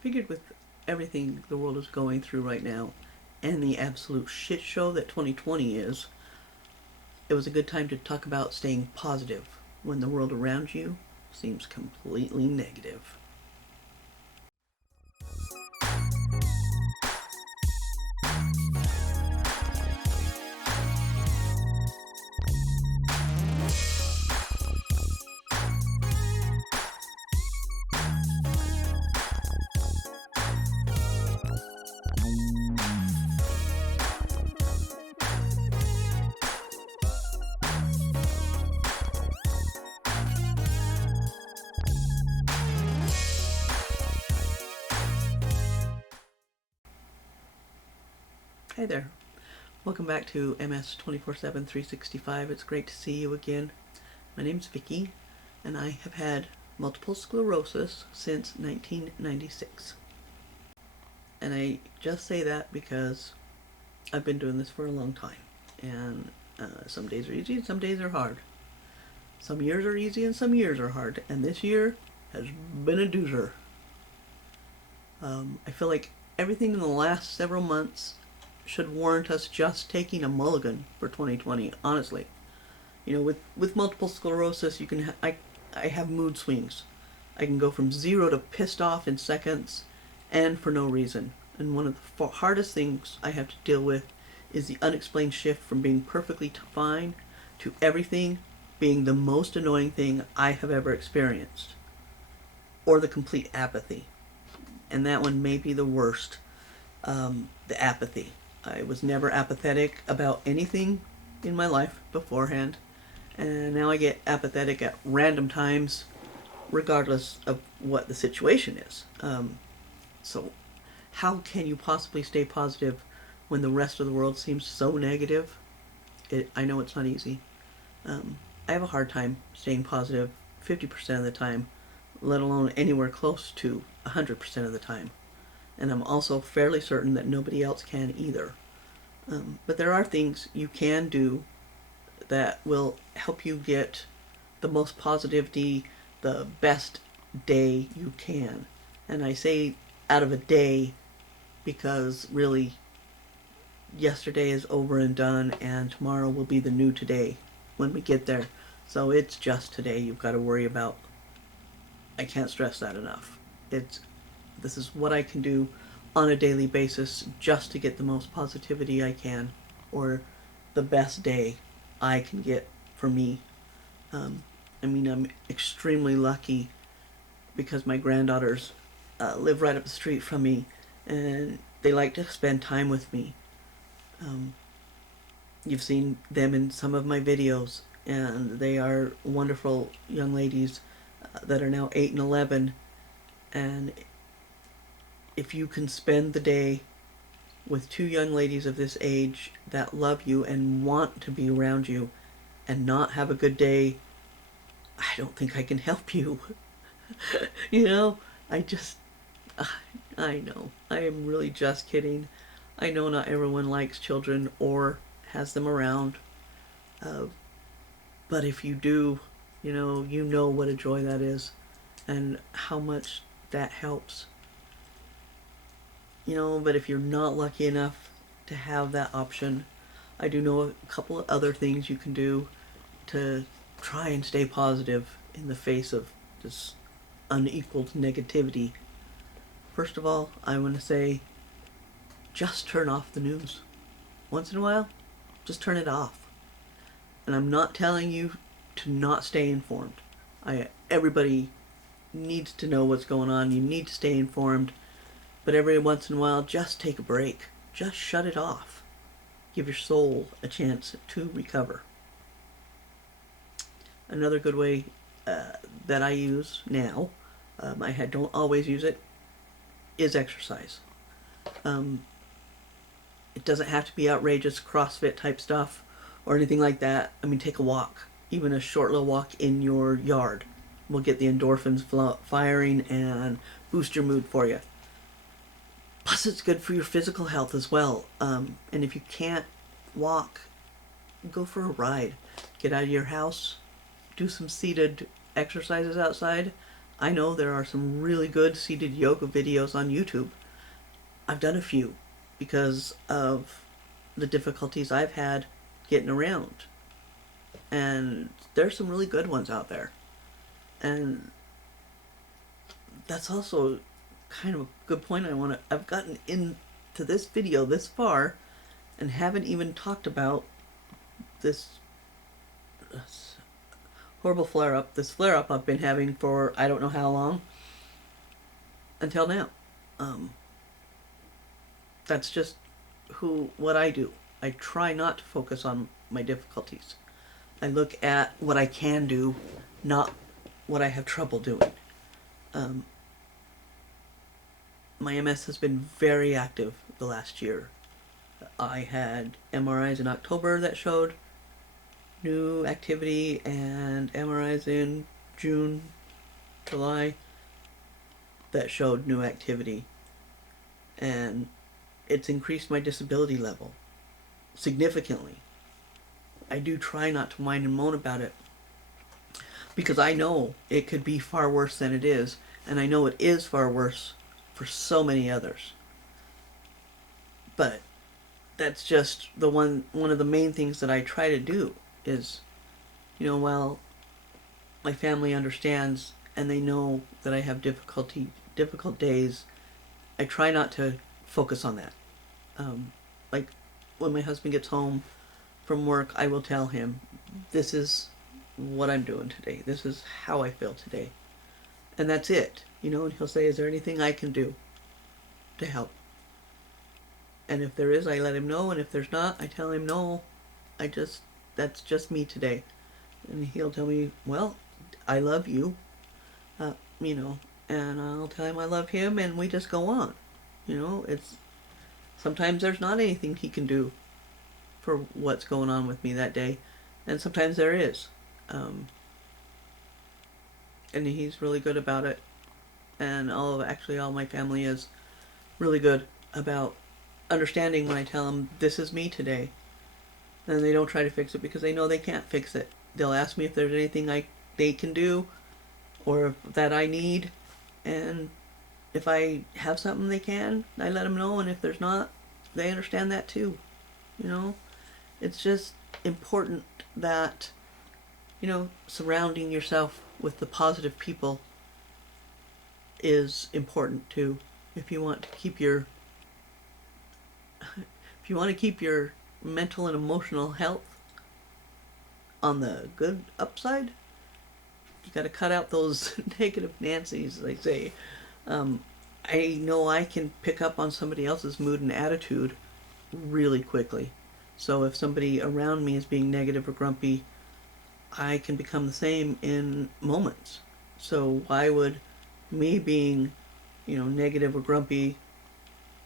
Figured with everything the world is going through right now and the absolute shit show that 2020 is, it was a good time to talk about staying positive when the world around you seems completely negative. Hey there. Welcome back to MS 24/7 365. It's great to see you again. My name's Vicky, and I have had multiple sclerosis since 1996. And I just say that because I've been doing this for a long time. And some days are easy and some days are hard. Some years are easy and some years are hard. And this year has been a doozer. I feel like everything in the last several months should warrant us just taking a mulligan for 2020, honestly. You know, with multiple sclerosis, you can I have mood swings. I can go from 0 to pissed off in seconds and for no reason. And one of the hardest things I have to deal with is the unexplained shift from being perfectly fine to everything being the most annoying thing I have ever experienced. Or the complete apathy. And that one may be the worst. The apathy. I was never apathetic about anything in my life beforehand, and now I get apathetic at random times, regardless of what the situation is. So how can you possibly stay positive when the rest of the world seems so negative? I know it's not easy. I have a hard time staying positive 50% of the time, let alone anywhere close to 100% of the time. And I'm also fairly certain that nobody else can either. But there are things you can do that will help you get the most positivity, the best day you can. And I say out of a day because really yesterday is over and done, and tomorrow will be the new today when we get there. So it's just today you've got to worry about. I can't stress that enough. This is what I can do on a daily basis just to get the most positivity I can, or the best day I can get for me. I'm extremely lucky because my granddaughters live right up the street from me, and they like to spend time with me. You've seen them in some of my videos, and they are wonderful young ladies that are now 8 and 11, and if you can spend the day with two young ladies of this age that love you and want to be around you and not have a good day, I don't think I can help you. You know, I know. I am really just kidding. I know not everyone likes children or has them around. But if you do, you know what a joy that is and how much that helps. But if you're not lucky enough to have that option, I do know a couple of other things you can do to try and stay positive in the face of this unequaled negativity. First of all, I want to say, just turn off the news. Once in a while, just turn it off. And I'm not telling you to not stay informed. Everybody needs to know what's going on. You need to stay informed. But every once in a while, just take a break. Just shut it off. Give your soul a chance to recover. Another good way that I use now, I don't always use it, is exercise. It doesn't have to be outrageous CrossFit type stuff or anything like that. Take a walk. Even a short little walk in your yard will get the endorphins firing and boost your mood for you. Plus, it's good for your physical health as well. And if you can't walk, go for a ride. Get out of your house, do some seated exercises outside. I know there are some really good seated yoga videos on YouTube. I've done a few because of the difficulties I've had getting around. And there's some really good ones out there. And that's also kind of a good point. I've gotten into this video this far and haven't even talked about this horrible flare-up, this flare-up I've been having for I don't know how long until now. That's just what I do. I try not to focus on my difficulties. I look at what I can do, not what I have trouble doing. My MS has been very active the last year. I had MRIs in October that showed new activity, and MRIs in June, July that showed new activity. And it's increased my disability level significantly. I do try not to whine and moan about it because I know it could be far worse than it is, and I know it is far worse for so many others. But that's just one of the main things that I try to do is, while my family understands and they know that I have difficult days, I try not to focus on that. Like when my husband gets home from work, I will tell him, this is what I'm doing today. This is how I feel today. And that's it. And he'll say, is there anything I can do to help? And if there is, I let him know. And if there's not, I tell him, no, that's just me today. And he'll tell me, well, I love you, and I'll tell him I love him, and we just go on. It's sometimes there's not anything he can do for what's going on with me that day, and sometimes there is. And he's really good about it, and all my family is really good about understanding when I tell them this is me today, and they don't try to fix it because they know they can't fix it. They'll ask me if there's anything they can do or that I need, and if I have something they can, I let them know, and if there's not, they understand that too. It's just important that surrounding yourself with the positive people is important too. If you want to keep your mental and emotional health on the good upside, you got to cut out those negative Nancy's, they say. I know I can pick up on somebody else's mood and attitude really quickly. So if somebody around me is being negative or grumpy, I can become the same in moments. So why would me being, negative or grumpy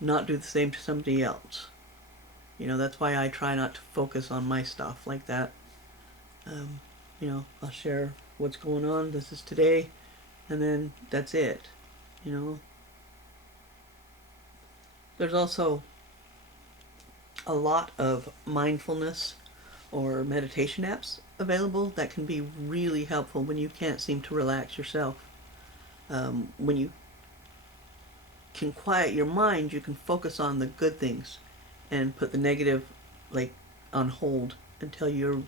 not do the same to somebody else? That's why I try not to focus on my stuff like that. I'll share what's going on. This is today, and then that's it. There's also a lot of mindfulness or meditation apps available that can be really helpful when you can't seem to relax yourself. When you can quiet your mind, you can focus on the good things and put the negative on hold until you're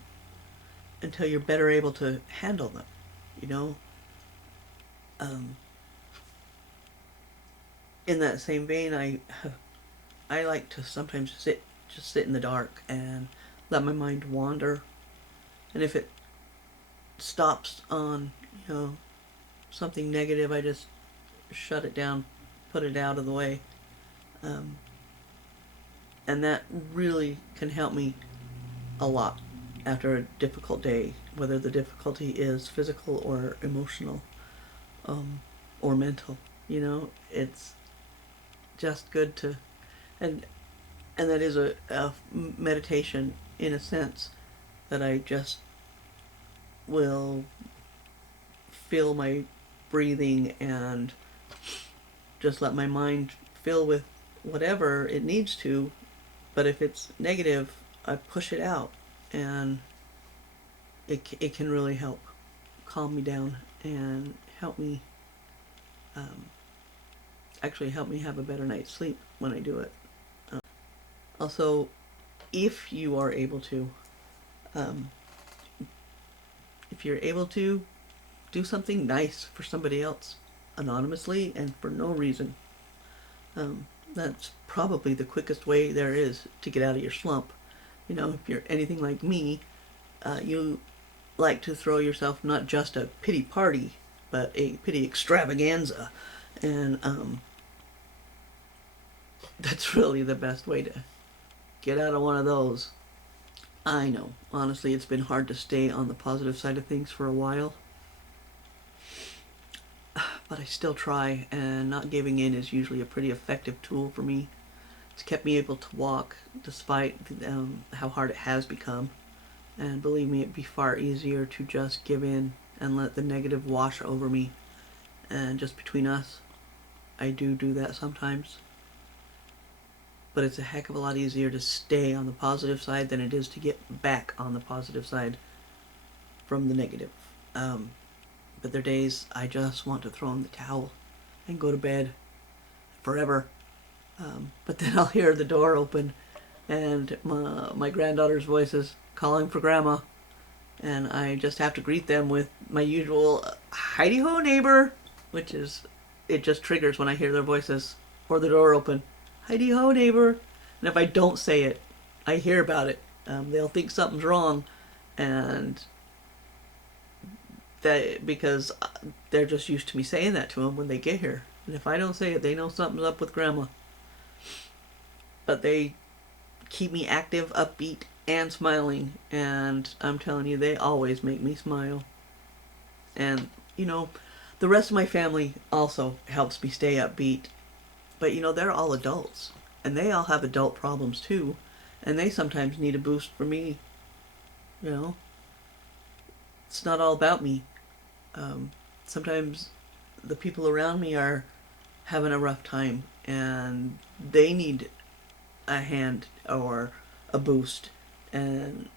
better able to handle them. In that same vein, I like to sometimes just sit in the dark and let my mind wander. And if it stops on, something negative, I just shut it down, put it out of the way. And that really can help me a lot after a difficult day, whether the difficulty is physical or emotional, or mental. It's just good to, and that is a meditation in a sense, that I just will feel my breathing and just let my mind fill with whatever it needs to. But if it's negative, I push it out, and it can really help calm me down and help me actually help me have a better night's sleep when I do it. Also, if you are able to, um, if you're able to do something nice for somebody else anonymously and for no reason, that's probably the quickest way there is to get out of your slump. You know, if you're anything like me, you like to throw yourself not just a pity party, but a pity extravaganza. And that's really the best way to get out of one of those. I know, honestly, it's been hard to stay on the positive side of things for a while. But I still try, and not giving in is usually a pretty effective tool for me. It's kept me able to walk despite how hard it has become. And believe me, it'd be far easier to just give in and let the negative wash over me. And just between us, I do that sometimes. But it's a heck of a lot easier to stay on the positive side than it is to get back on the positive side from the negative. But there are days I just want to throw in the towel and go to bed forever. But then I'll hear the door open and my granddaughter's voices calling for Grandma. And I just have to greet them with my usual "Heidi-ho, neighbor," which is, it just triggers when I hear their voices or the door open. "Heidi-ho, neighbor." And if I don't say it, I hear about it. They'll think something's wrong, and that because they're just used to me saying that to them when they get here. And if I don't say it, they know something's up with Grandma. But they keep me active, upbeat, and smiling, and I'm telling you, they always make me smile. And, you know, the rest of my family also helps me stay upbeat. But, you know, they're all adults, and they all have adult problems too, and they sometimes need a boost from me. You know, it's not all about me. Sometimes the people around me are having a rough time, and they need a hand or a boost, and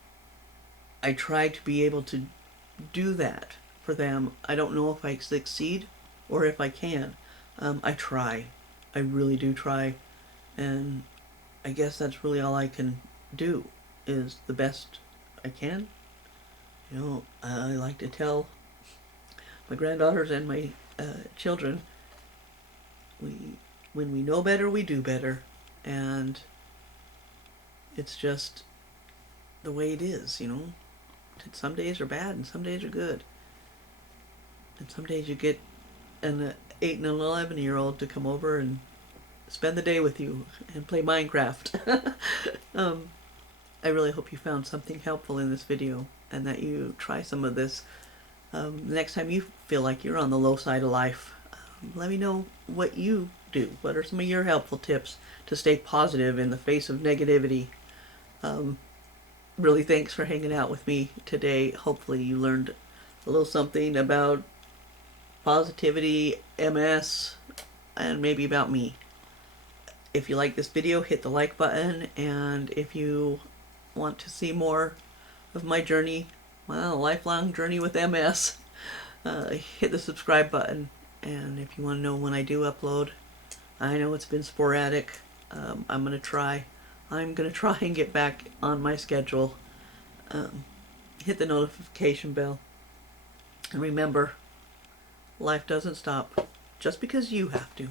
I try to be able to do that for them. I don't know if I succeed or if I can. I try. I really do try, and I guess that's really all I can do, is the best I can. You know, I like to tell my granddaughters and my children, when we know better, we do better, and it's just the way it is, you know. Some days are bad and some days are good. And some days you get an 8 and an 11-year-old to come over and spend the day with you and play Minecraft. I really hope you found something helpful in this video and that you try some of this. Next time you feel like you're on the low side of life, let me know what you do. What are some of your helpful tips to stay positive in the face of negativity? Really, thanks for hanging out with me today. Hopefully you learned a little something about positivity, MS, and maybe about me. If you like this video, hit the like button, and if you want to see more of my journey, well, a lifelong journey with MS, hit the subscribe button. And if you want to know when I do upload, I know it's been sporadic. I'm going to try and get back on my schedule. Hit the notification bell. And remember, life doesn't stop just because you have to.